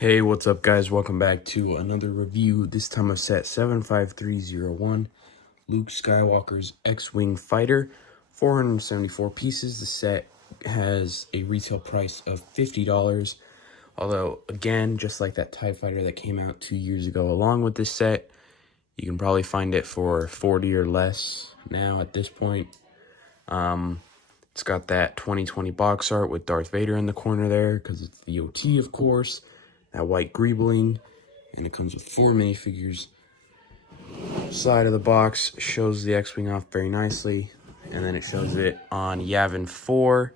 Hey, what's up guys? Welcome back to another review, this time of set 75301, Luke Skywalker's X-Wing Fighter, 474 pieces. The set has a retail price of $50, although again, just like that TIE Fighter that came out 2 years ago along with this set, you can probably find it for 40 or less now at this point. It's got that 2020 box art with Darth Vader in the corner there, because it's the OT, of course. That white greebling, and it comes with 4 minifigures. Side of the box shows the X-Wing off very nicely, and then it shows it on Yavin 4.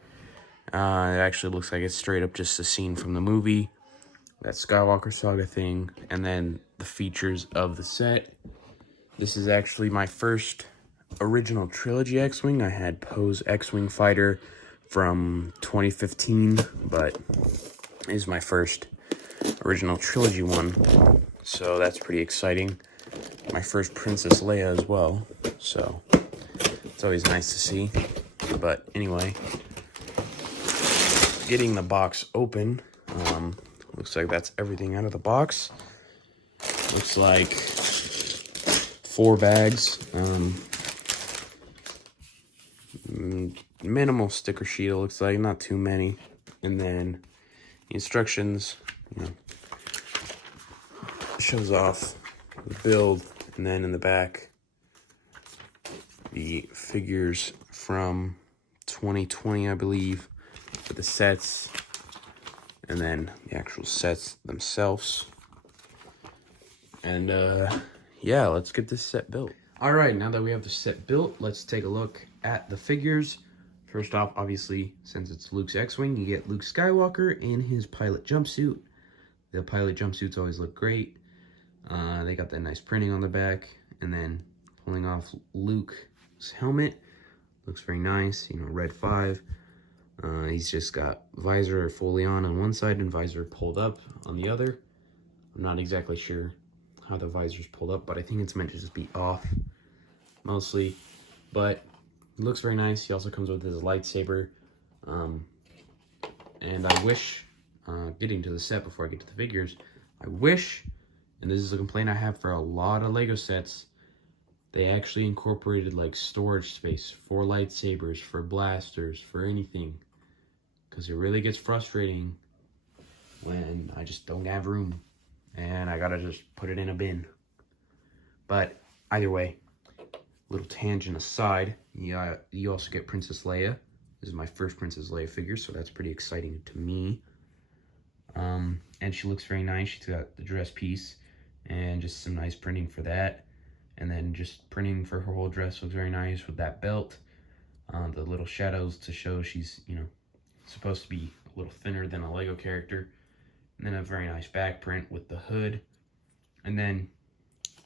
It actually looks like it's straight up just a scene from the movie, that Skywalker saga thing, and then the features of the set. This is actually my first original trilogy X-Wing. I had Poe's X-Wing Fighter from 2015, but it is my first original trilogy one, so that's pretty exciting. My first Princess Leia as well, so it's always nice to see. But anyway, getting the box open, looks like that's everything out of the box. Looks like 4 bags, minimal sticker sheet, it looks like, not too many, and then the instructions, shows off the build, and then in the back the figures from 2020, I believe, for the sets, and then the actual sets themselves. And yeah, let's get this set built. All right, now that we have the set built, let's take a look at the figures. First off, obviously, since it's Luke's X-Wing, you get Luke Skywalker in his pilot jumpsuit. The pilot jumpsuits always look great. They got that nice printing on the back, and then pulling off Luke's helmet. Looks very nice, red 5. He's just got visor fully on one side and visor pulled up on the other. I'm not exactly sure how the visor's pulled up, but I think it's meant to just be off mostly. But it looks very nice. He also comes with his lightsaber. And I wish, getting to the set before I get to the figures, I wish, and this is a complaint I have for a lot of Lego sets, they actually incorporated like storage space for lightsabers, for blasters, for anything. Because it really gets frustrating when I just don't have room and I gotta just put it in a bin. But either way, little tangent aside, yeah, you also get Princess Leia. This is my first Princess Leia figure, so that's pretty exciting to me. And she looks very nice. She's got the dress piece and just some nice printing for that. And then just printing for her whole dress looks very nice with that belt. The little shadows to show she's, supposed to be a little thinner than a Lego character. And then a very nice back print with the hood. And then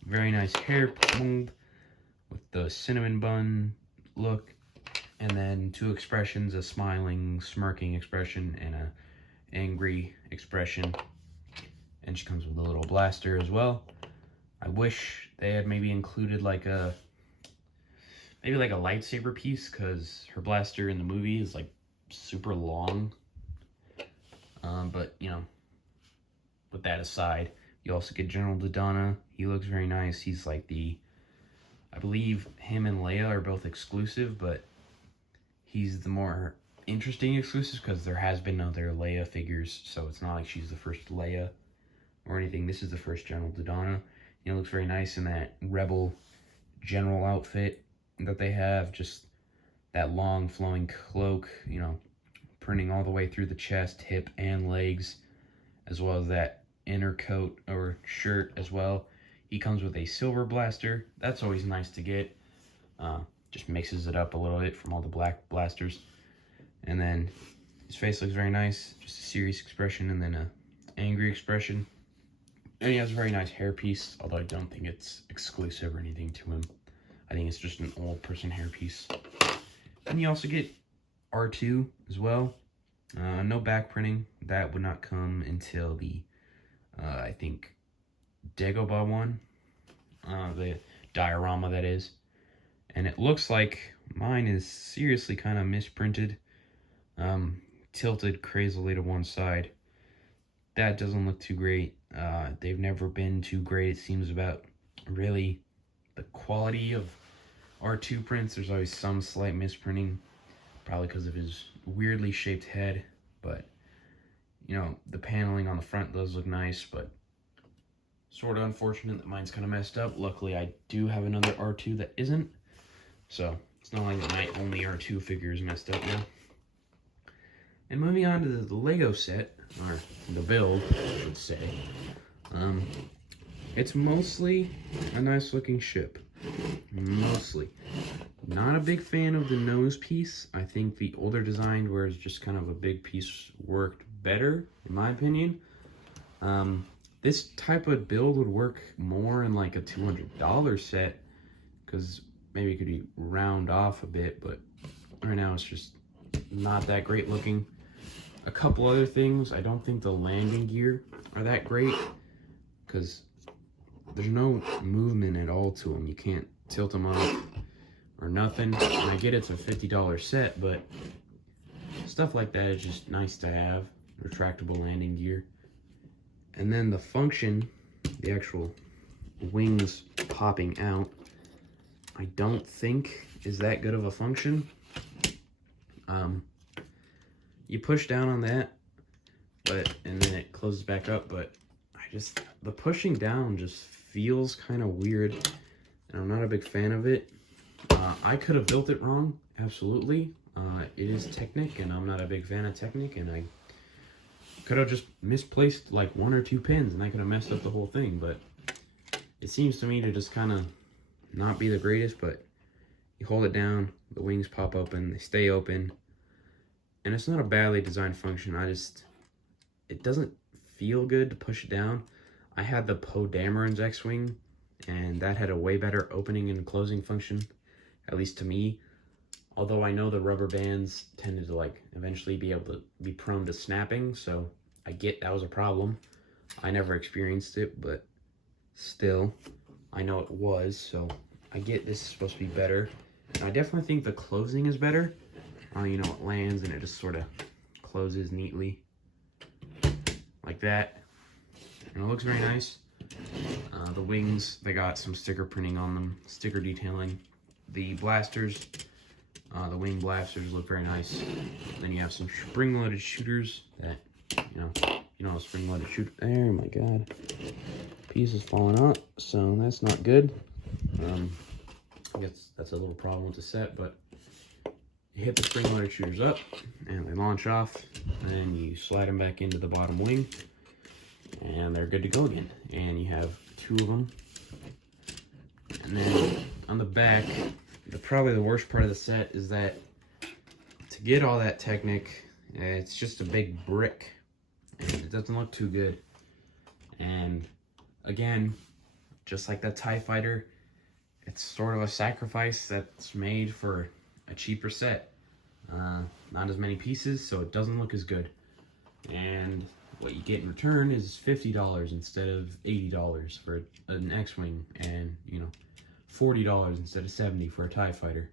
very nice hair mold with the cinnamon bun look. And then 2 expressions, a smiling, smirking expression and a angry expression. And she comes with a little blaster as well. I wish they had maybe included like a lightsaber piece, because her blaster in the movie is like super long. But with that aside, you also get General Dodonna. He looks very nice. He's like I believe him and Leia are both exclusive, but he's the more interesting exclusive because there has been other Leia figures, so it's not like she's the first Leia or anything. This is the first General Dodonna. It looks very nice in that Rebel general outfit that they have, just that long flowing cloak, printing all the way through the chest, hip, and legs, as well as that inner coat or shirt as well. He comes with a silver blaster. That's always nice to get. Just mixes it up a little bit from all the black blasters. And then his face looks very nice, just a serious expression and then a angry expression. And he has a very nice hairpiece, although I don't think it's exclusive or anything to him. I think it's just an old person hairpiece. And you also get R2 as well. No back printing. That would not come until the, I think, Dagobah one. The diorama, that is. And it looks like mine is seriously kind of misprinted. Tilted crazily to one side. that doesn't look too great. They've never been too great, it seems, about really the quality of R2 prints. There's always some slight misprinting, probably because of his weirdly shaped head, but you know, the paneling on the front does look nice, but sort of unfortunate that mine's kind of messed up. Luckily, I do have another R2 that isn't, so it's not like my only R2 figure is messed up now. And moving on to the Lego set, or the build, I should say. It's mostly a nice looking ship. Mostly. Not a big fan of the nose piece. I think the older design, where it's just kind of a big piece, worked better, in my opinion. This type of build would work more in like a $200 set, because maybe it could be round off a bit, but right now it's just not that great looking. A couple other things, I don't think the landing gear are that great, because there's no movement at all to them. You can't tilt them up or nothing. And I get it's a $50 set, but stuff like that is just nice to have. Retractable landing gear. And then the function, the actual wings popping out, I don't think is that good of a function. You push down on that, and then it closes back up, but the pushing down just feels kind of weird, and I'm not a big fan of it. I could have built it wrong, absolutely. It is Technic, and I'm not a big fan of Technic, and I could have just misplaced like 1 or 2 pins, and I could have messed up the whole thing, but it seems to me to just kind of not be the greatest. But you hold it down, the wings pop open, they stay open, and it's not a badly designed function. It doesn't feel good to push it down. I had the Poe Dameron's X-Wing, and that had a way better opening and closing function, at least to me. Although I know the rubber bands tended to like eventually be able to be prone to snapping, so I get that was a problem. I never experienced it, but still, I know it was, so I get this is supposed to be better. And I definitely think the closing is better. You know, it lands and it just sort of closes neatly like that, and it looks very nice. The wings, they got some sticker printing on them, sticker detailing. The blasters, the wing blasters look very nice. Then you have some spring-loaded shooters that, you know, spring-loaded shooter. There, my God, piece is falling out, so that's not good. I guess that's a little problem with the set, but you hit the spring-loaded shooters up, and they launch off, and then you slide them back into the bottom wing, and they're good to go again. And you have 2 of them. And then on the back, probably the worst part of the set is that to get all that Technic, it's just a big brick, and it doesn't look too good. And again, just like that TIE Fighter, it's sort of a sacrifice that's made for a cheaper set. Not as many pieces, so it doesn't look as good. And what you get in return is $50 instead of $80 for an X-Wing, and you know, $40 instead of $70 for a TIE Fighter.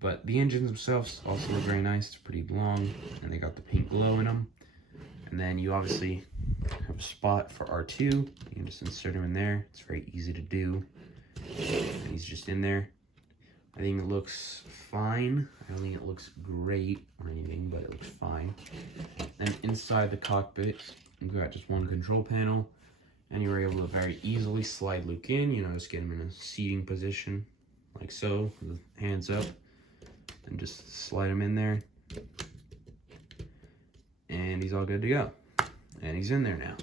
But the engines themselves also look very nice. They're pretty long, and they got the pink glow in them. And then you obviously have a spot for R2. You can just insert him in there. It's very easy to do. And he's just in there. I think it looks fine. I don't think it looks great or anything, but it looks fine. Then inside the cockpit, you've got just one control panel, and you were able to very easily slide Luke in. You know, just get him in a seating position, like so, with the hands up, and just slide him in there. And he's all good to go. And he's in there now.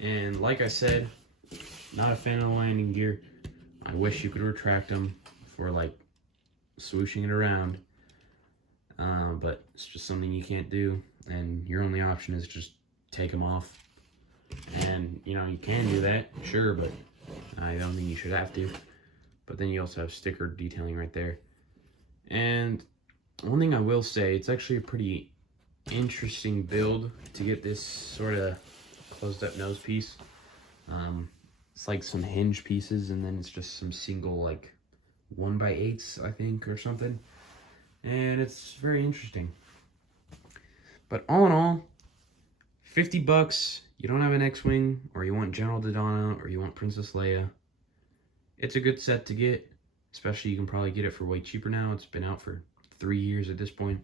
And like I said, not a fan of the landing gear. I wish you could retract them for like swooshing it around, but it's just something you can't do, and your only option is just take them off. And you know, you can do that, sure, but I don't think you should have to. But then you also have sticker detailing right there. And one thing I will say, it's actually a pretty interesting build to get this sort of closed up nose piece. It's like some hinge pieces, and then it's just some single like 1x8s, I think, or something. And it's very interesting. But all in all, $50, you don't have an X-Wing, or you want General Dodonna, or you want Princess Leia, it's a good set to get. Especially, you can probably get it for way cheaper now. It's been out for 3 years at this point,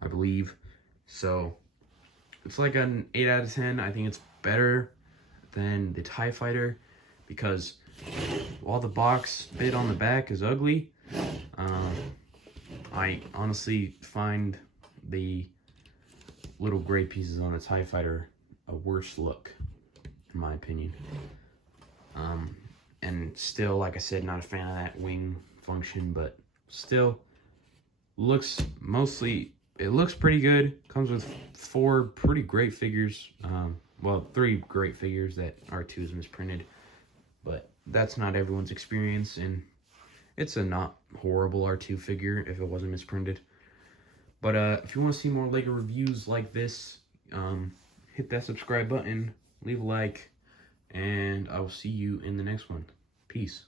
I believe. So, it's like an 8 out of 10. I think it's better than the TIE Fighter, because while the box bit on the back is ugly, I honestly find the little gray pieces on a TIE Fighter a worse look, in my opinion. And still, like I said, not a fan of that wing function, but still looks it looks pretty good. Comes with 4 pretty great figures. Well, 3 great figures that R2 is misprinted, but that's not everyone's experience, and it's a not horrible R2 figure if it wasn't misprinted. But if you want to see more LEGO reviews like this, hit that subscribe button, leave a like, and I will see you in the next one. Peace.